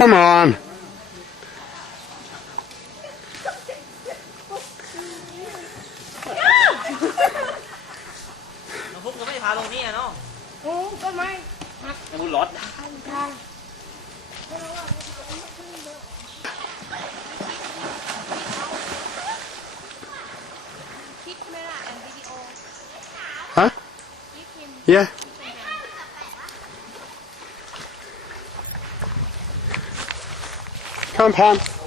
Come on. น้องฟุ๊กก็ไม่พาลงนี่อ่ะน้อง โอ้ก็ไม่ มูรถ ทางคิดไหมล่ะอันวิดีโอ Huh? คิดพิมพ์ Yeah. Come, Pam.